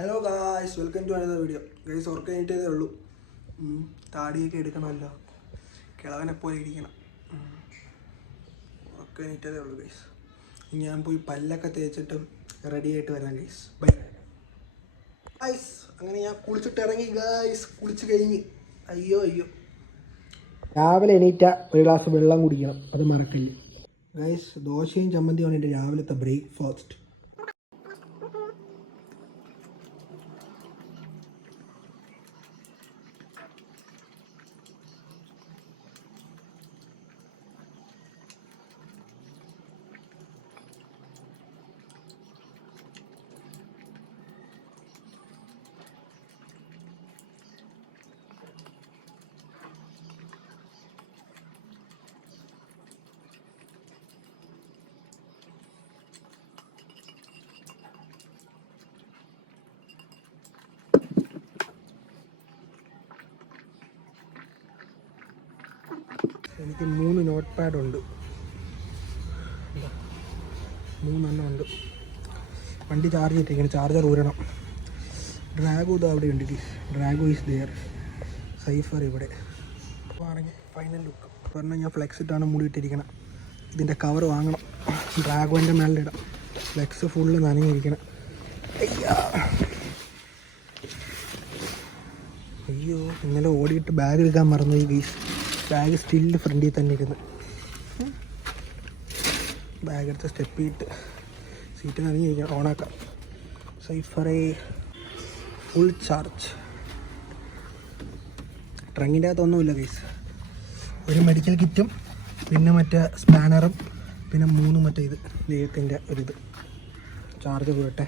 Hello guys, welcome to another video. Guys ഉറക്കം കഴിഞ്ഞിട്ടേ ഉള്ളൂ. താടിയൊക്കെ എടുക്കണമല്ലോ, കിളവനെപ്പോലെ ഇരിക്കണം. ഉറക്കം കഴിഞ്ഞിട്ടേ ഉള്ളൂ ഗൈസ്. ഞാൻ പോയി പല്ലൊക്കെ തേച്ചിട്ടും റെഡി ആയിട്ട് വരാം ഗൈസ്. Bye guys. അങ്ങനെ ഞാൻ കുളിച്ചിട്ട് ഇറങ്ങി ഗൈസ്. കുളിച്ച് കഴിഞ്ഞ് അയ്യോ രാവിലെ എണീറ്റ ഒരു ഗ്ലാസ് വെള്ളം കുടിക്കണം, അത് മറക്കില്ല ഗൈസ്. ദോശയും ചമ്മന്തിയാണ് എൻ്റെ രാവിലത്തെ ബ്രേക്ക്ഫാസ്റ്റ്. എനിക്ക് 3 നോട്ട് പാഡുണ്ട്, 3 ഉണ്ട്. വണ്ടി ചാർജ് ചെയ്തിരിക്കണം, ചാർജർ ഊരണം. ഡ്രാഗോ ഇത് അവിടെ ഉണ്ട്. ഡ്രാഗോ ഈസ് ദെയർ. സൈഫർ ഇവിടെ ആണെങ്കിൽ ഫൈനൽ ലുക്ക് പറഞ്ഞാൽ ഞാൻ ഫ്ലെക്സ് ഇട്ടാണ് മൂടിയിട്ടിരിക്കണം. ഇതിൻ്റെ കവർ വാങ്ങണം, ഡ്രാഗോൻ്റെ മേളിലിടാം. Flex full നനഞ്ഞിരിക്കണം. അയ്യോ, ഇന്നലെ ഓടിയിട്ട് ബാഗ് എടുക്കാൻ മറന്നു ഗൈസ്. ബാഗ് സ്റ്റില്ല് ഫ്രണ്ടിൽ തന്നെ ഇരുന്ന്. ബാഗ് എടുത്ത് സ്റ്റെപ്പ് ഇട്ട് സീറ്റ് നനഞ്ഞ് കഴിഞ്ഞാൽ ഓണാക്കാം. സൈഫറേ ഫുൾ ചാർജ്. ട്രങ്ങിൻ്റെ അകത്തൊന്നുമില്ല ഗൈസ്. ഒരു മെഡിക്കൽ കിറ്റും പിന്നെ മറ്റേ സ്പാനറും പിന്നെ 3 മറ്റേ ദൈവത്തിൻ്റെ ഒരിത്. ചാർജ് പോകട്ടെ.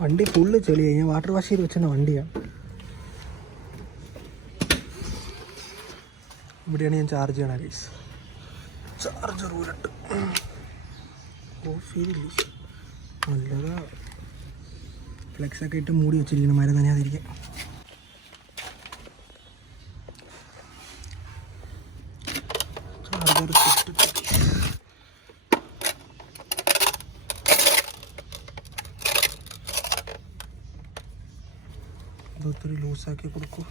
വണ്ടി ഫുള്ള് ചെളി കഴിഞ്ഞാൽ വാട്ടർ വാഷ് ചെയ്ത് വെച്ചിരുന്ന വണ്ടിയാണ്. ഇവിടെയാണ് ഞാൻ ചാർജ് ചെയ്യണം ഗൈസ്. ചാർജർ ഊരട്ട് ഓഫ് ചെയ്തില്ലേ, നല്ലതാ. ഫ്ലെക്സൊക്കെ ഇട്ട് മൂടി വെച്ചിരിക്കണം, മരം നനയാതിരിക്കാൻ. ചാർജർ ഇതൊത്തിരി ലൂസാക്കി കൊടുക്കൂ.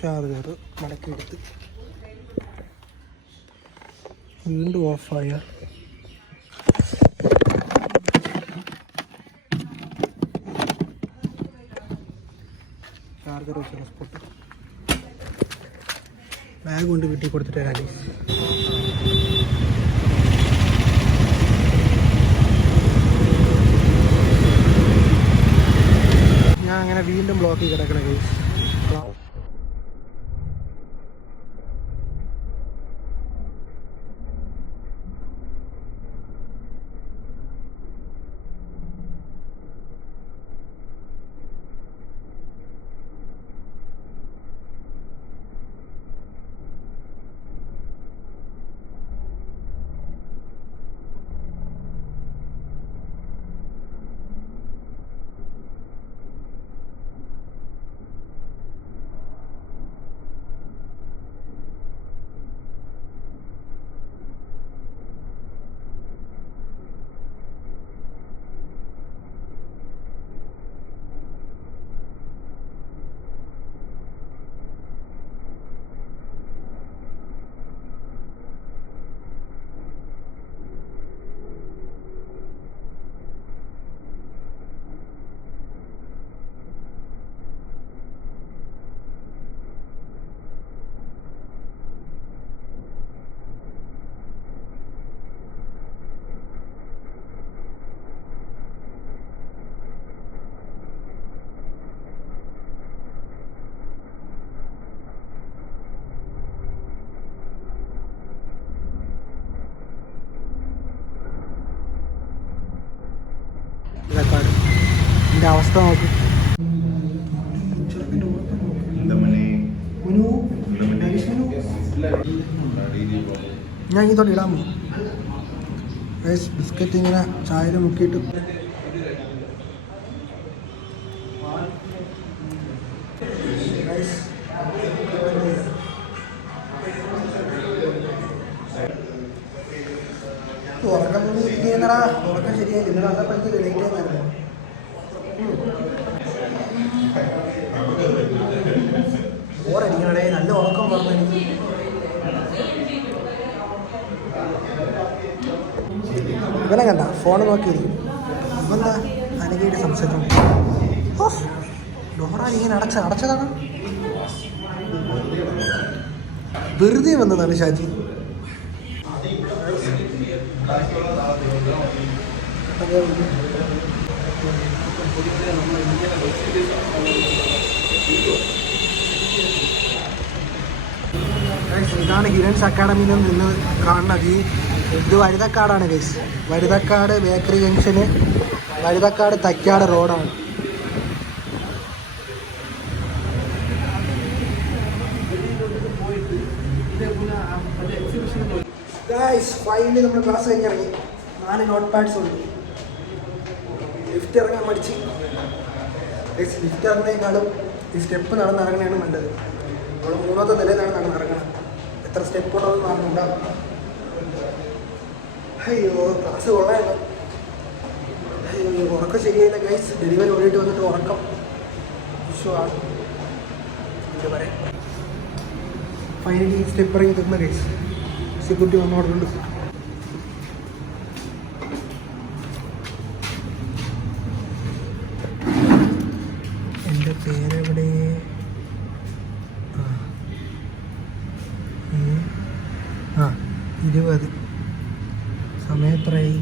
ചാർജർ മടക്കിയെടുത്ത് വീണ്ടും ഓഫായ. ചാർജർ വെച്ചുള്ള സ്പോട്ട്. ബാഗ് കൊണ്ട് വീട്ടിൽ കൊടുത്തിട്ട് വരാം. ഞാൻ അങ്ങനെ വീണ്ടും ബ്ലോക്ക് ചെയ്ത് കിടക്കണ ഗൈസ്. ഇതിൻ്റെ അവസ്ഥ നോക്ക്. ഞാൻ ഇതോട്ട് ഇടാൻ പോകും. ബിസ്ക്കറ്റ് ഇങ്ങനെ ചായയിൽ മുക്കിയിട്ട് ഉറക്കം ഇരിക്കുന്നടാ. ഉറക്കം ശരിയായി ഇന്നലെ വന്നപ്പോഴത്തേക്ക് ലേറ്റ് ആയിരുന്നു. ഓറടിക്കണേ, നല്ല ഉറക്കം പറഞ്ഞു എനിക്ക്. ഇവനെ കണ്ട ഫോൺ നോക്കിയിരിക്കും. ഇവന്താ അനഘയായിട്ട് സംസാരിച്ചോണ്ട് ഡോറ ഇങ്ങനെ അടച്ചതാണ്. വെറുതെ വന്നതാണ് ഷാജി. ഇതാണ് ഹിരൺസ് അക്കാഡമിയിൽ നിന്ന് കാണുന്നത്. ഇത് വഴുതക്കാടാണ് guys. Vazhuthacaud bakery junction, Vazhuthacaud തക്കാട് റോഡാണ്. ഗൈസ് ഫൈനലി നമ്മൾ ക്ലാസ് കഴിഞ്ഞിറങ്ങി. 4 നോട്ട് പാഡ്സ് ഉണ്ട്. ലിഫ്റ്റ് ഇറങ്ങാൻ മടിച്ച്. ലിഫ്റ്റ് ഇറങ്ങുന്നതിനേക്കാളും ഈ സ്റ്റെപ്പ് നടന്നിറങ്ങണതാണ് നല്ലത്. നമ്മൾ 3ാമത്തെ നിലയിലാണ് നടന്നിറങ്ങണം. എത്ര സ്റ്റെപ്പ് ഉണ്ടെന്ന് നടന്നുണ്ടാകും. അയ്യോ ക്ലാസ് കൊള്ളായിരുന്നു. അയ്യോ ഉറക്കം ശരിയായില്ല ഗൈസ്. ഡെലിവറി ഓടിയിട്ട് വന്നിട്ട് ഉറക്കം വിഷുവാണ്. എന്താ പറയാ, ഫൈനലി സ്റ്റെപ്പ് ഇറങ്ങി തരുന്ന ഗൈസ്. സെക്യൂരിറ്റി വന്നോടുണ്ട്. എൻ്റെ പേരെവിടെ? ആ 20. സമയം എത്രയായി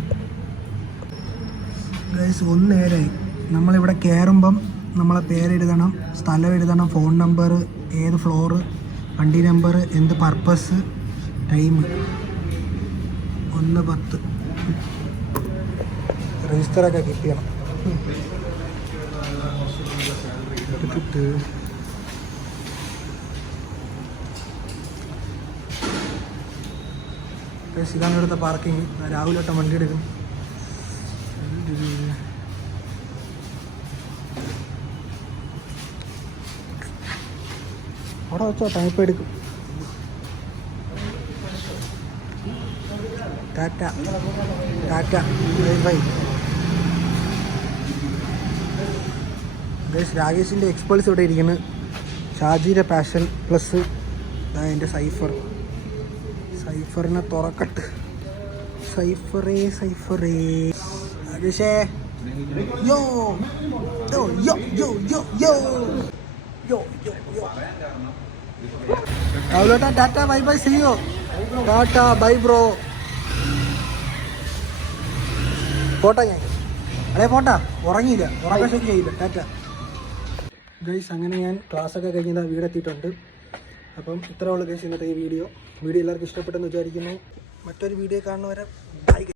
ഗൈസ്? 1 നേരമായി. നമ്മളിവിടെ കയറുമ്പം നമ്മളെ പേരെഴുതണം, സ്ഥലം എഴുതണം, ഫോൺ നമ്പർ, ഏത് ഫ്ലോറ്, വണ്ടി നമ്പർ, എന്ത് പർപ്പസ്, ടൈം 1:10. രജിസ്റ്ററൊക്കെ കിട്ടിയണം. ഇതാണ് ഇവിടുത്തെ പാർക്കിങ്. രാവിലെ തൊട്ട് വണ്ടി എടുക്കും. അവിടെ വെച്ചോ, ടൈപ്പ് എടുക്കും. Tata tata bye bye. രാകേഷിൻ്റെ എക്സ്പൾസ് ഇവിടെ ഇരിക്കുന്നത്. ഷാജിയുടെ പാഷൻ പ്ലസ് എൻ്റെ സൈഫറിനെ തുറക്കട്ട്. സൈഫറേ രാകേഷേ. യോ yo yo yo yo yo yo yo. രാവിലെ tata bye bye. See you. Tata bye bro. പോട്ടാ ഞാൻ അല്ലേ? പോട്ടാ. ഉറങ്ങിയില്ല, ഉറക്കം ശരിയായില്ല. Tata guys. അങ്ങനെ ഞാൻ ക്ലാസ്സൊക്കെ കഴിഞ്ഞ വീടെത്തിയിട്ടുണ്ട്. അപ്പം ഇത്ര ഉള്ളു ഗൈസ് ഇന്നത്തെ ഈ വീഡിയോ. എല്ലാവർക്കും ഇഷ്ടപ്പെട്ടെന്ന് വിചാരിക്കുന്നു. മറ്റൊരു വീഡിയോ കാണുന്നവരെ ബൈ.